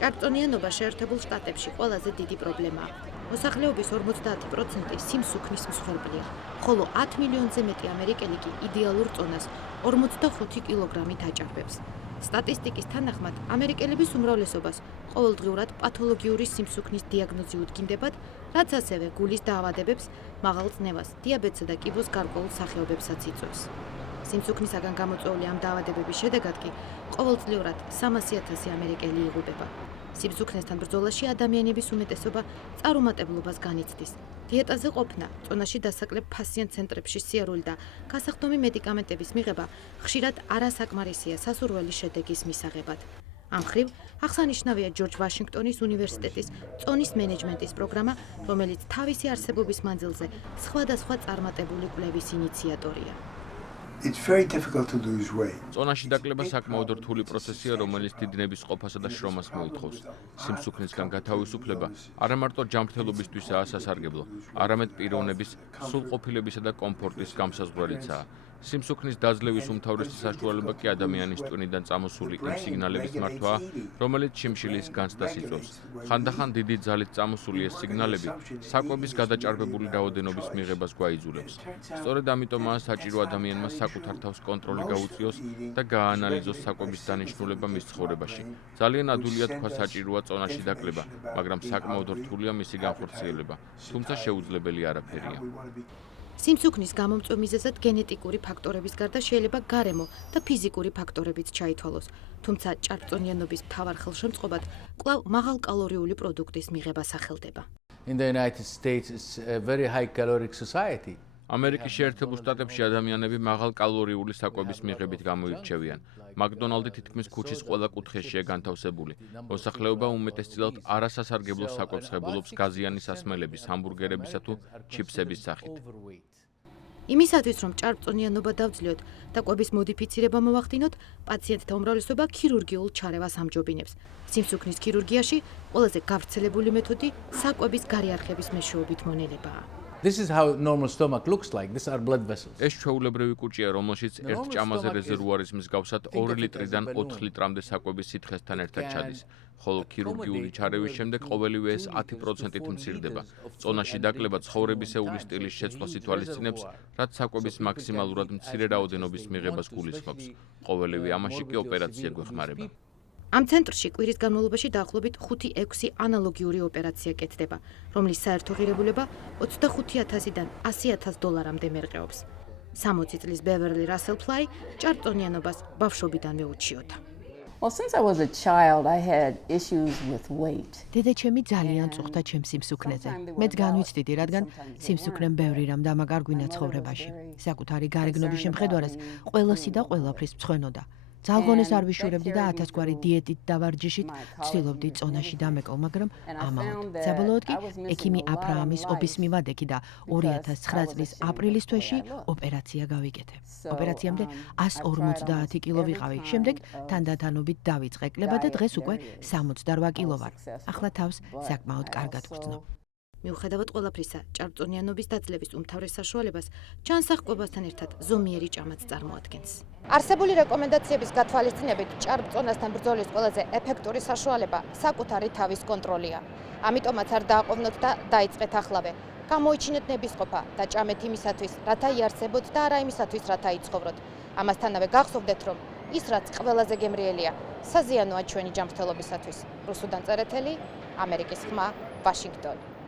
ჭარბწონიანობა შეერთებულ შტატებში ყველაზე დიდი პრობლემაა. მოსახლეობის 50% სიმსუქნის მსხვერპლია, ხოლო 10 მილიონზე მეტი ამერიკელი კი იდეალურ წონას 45 კილოგრამით აჭარბებს. სტატისტიკის თანახმად, ამერიკელების უმრავლესობას ყოველდღიურად პათოლოგიური სიმსუქნის დიაგნოზი უდგინდებათ, რაც ასევე გულის დაავადებებს, მაღალ წნევას, დიაბეტსა და კიბოს გარკვეულ სახეობებსაც იწვევს. სიმსუქნისაგან გამოწვეული ამ დაავადებების შედეგად კი ყოველწლიურად 300,000 ამერიკელი იღუპება. სიმსუქნესთან ბრძოლაში ადამიანების უმეტესობა წარუმატებლობას განიცდის. დიეტაზე ყოფნა, წონაში დასაკლებ ფასიან ცენტრებში სიარული და გასახდომი მედიკამენტების მიღება ხშირად არასაკმარისია სასურველი შედეგის მისაღებად. ამ მხრივ, აღსანიშნავია ჯორჯ ვაშინგტონის უნივერსიტეტის წონის მენეჯმენტის პროგრამა, რომელიც თავისი არსებობის მანძილზე სხვადასხვა წარმატებული კვლევის ინიციატორია. წონაში დაკლება საკმაოდ რთული პროცესია, რომელიც დიდნების ყოფასა და შრომას მოითხოვს. სიმსუქნისგან გათავისუფლება არა მარტო ჯანმრთელობისთვისაა სასარგებლო, არამედ პიროვნების სრულყოფილებისა და კომფორტის გამსაზღვრელიცაა. სიმსუქნის დაძლევის უმთავრესი საშუალება კი ადამიანის ტვინიდან წამოსული იმ სიგნალების მართვაა, რომელიც შიმშილის განცდას იწვევს. ხანდახან დიდი ძალით წამოსული ეს სიგნალები საკვების გადაჭარბებული რაოდენობის მიღებას გვაიძულებს. სწორედ ამიტომაა საჭირო ადამიანმა საკუთარ თავს კონტროლი გაუწიოს და გააანალიზოს საკვების დანიშნულება მის ცხოვრებაში. ძალიან ადვილია თქვა საჭიროა წონაში დაკლება, მაგრამ საკმაოდ რთულია მისი განხორციელება, თუმცა შეუძლებელი არაფერია. სიმსუქნის გამომწვევ მიზეზად გენეტიკური ფაქტორების გარდა შეიძლება გარემო და ფიზიკური ფაქტორებიც ჩაითვალოს, თუმცა ჭარბწონიანობის მთავარ ხელშემწყობად კვლავ მაღალკალორიული პროდუქტის მიღება სახელდება. ამერიკის შეერთებულ შტატებში ადამიანები მაღალკალორიული საკვების მიღებით გამოირჩევიან. მაკდონალდი თითქმის ქუჩის ყველა კუთხეშია განთავსებული. მოსახლეობა უმეტესწილად არასასარგებლო საკვებს ღებულობს გაზიანი სასმელების, ჰამბურგერებისა თუ ჩიფსების სახით. იმისათვის, რომ ჭარბწონიანობა დავძლიოთ და კვების მოდიფიცირება მოვახდინოთ, პაციენტთა უმრავლესობა ქირურგიულ ჩარევას ამჯობინებს. სიმსუქნის ქირურგიაში ყველაზე გავრცელებული მეთოდი საკვების გარიარხების მეშვეობით მონელებაა. This is how normal stomach looks like. These are blood vessels. ეს ჩვეულებრივი კუჭია, რომელშიც ერთ ჭამაზე რეზერვუარის მსგავსად 2 ლიტრიდან 4 ლიტრამდე საკვების სითხესთან ერთად ჩადის, ხოლო ქირურგიული ჩარევის შემდეგ ყოველივე ეს 10%-ით მცირდება. წონაში დაკლება ცხოვრებისეული სტილის შეცვლას ითვალისწინებს, რაც საკვების მაქსიმალურად მცირე რაოდენობის მიღებას გულისხმობს. ყოველივე ამაში კი ოპერაცია გვეხმარება. ამ ცენტრში კვირის განმავლობაში დაახლოებით 5-6 ანალოგიური ოპერაცია კეთდება, რომლის საერთო ღირებულება 25,000-დან 100,000 დოლარამდე მერყეობს. 60 წლის ბევერლი რასელ ფლაი ჭარბწონიანობას ბავშვობიდანვე უჩიოდა. Well, since I was a child, I had issues with weight. დედაჩემი ძალიან წუხდა ჩემს სიმსუქნეზე. მეც განვიცდიდი, რადგან სიმსუქნემ ბევრი რამ დამაგარგვინა ცხოვრებაში. საკუთარი გარეგნობის შემხედვარეს ყველასი და ყველაფრის მცხვენოდა. ძალღონეს არ ვიშურებდი და 1000 გვარი დიეტით და ვარჯიშით ცდილობდი წონაში დამეკო, მაგრამ ამაოდ. საბოლოოდ კი ექიმი აფრაამის ობის მივადექი და 2009 წლის აპრილის თვეში ოპერაცია გავიკეთე. ოპერაციამდე 150 კილო ვიყავი. შემდეგ თანდათანობით დავიწყე კლება და დღეს უკვე 68 კილო ვარ. ახლა თავს საკმაოდ კარგად ვგრძნობ. მიუხედავად ყველაფრისა, ჭარბწონიანობის დაძლევის უმთავრეს საშუალებას ჩანსახკვებასთან ერთად ზომიერი ჭამაც წარმოადგენს. არსებული რეკომენდაციების გათვალისწინებით, ჭარბწონასთან ბრძოლის ყველაზე ეფექტური საშუალება საკუთარი თავის კონტროლია. ამიტომაც არ დააყოვნოთ და დაიწყეთ ახლავე. გამოიჩინეთ ნებისყოფა და ჭამეთ იმისათვის, რათა იარსებოთ და არა იმისათვის, რათა იცხოვროთ. ამასთანავე გახსოვდეთ, რომ ის, რაც ყველაზე გემრიელია, საზიანოა ჩვენი ჯანმრთელობისათვის. რუსუდან წერეთელი, ამერიკის ხმა, ვაშინგტონი.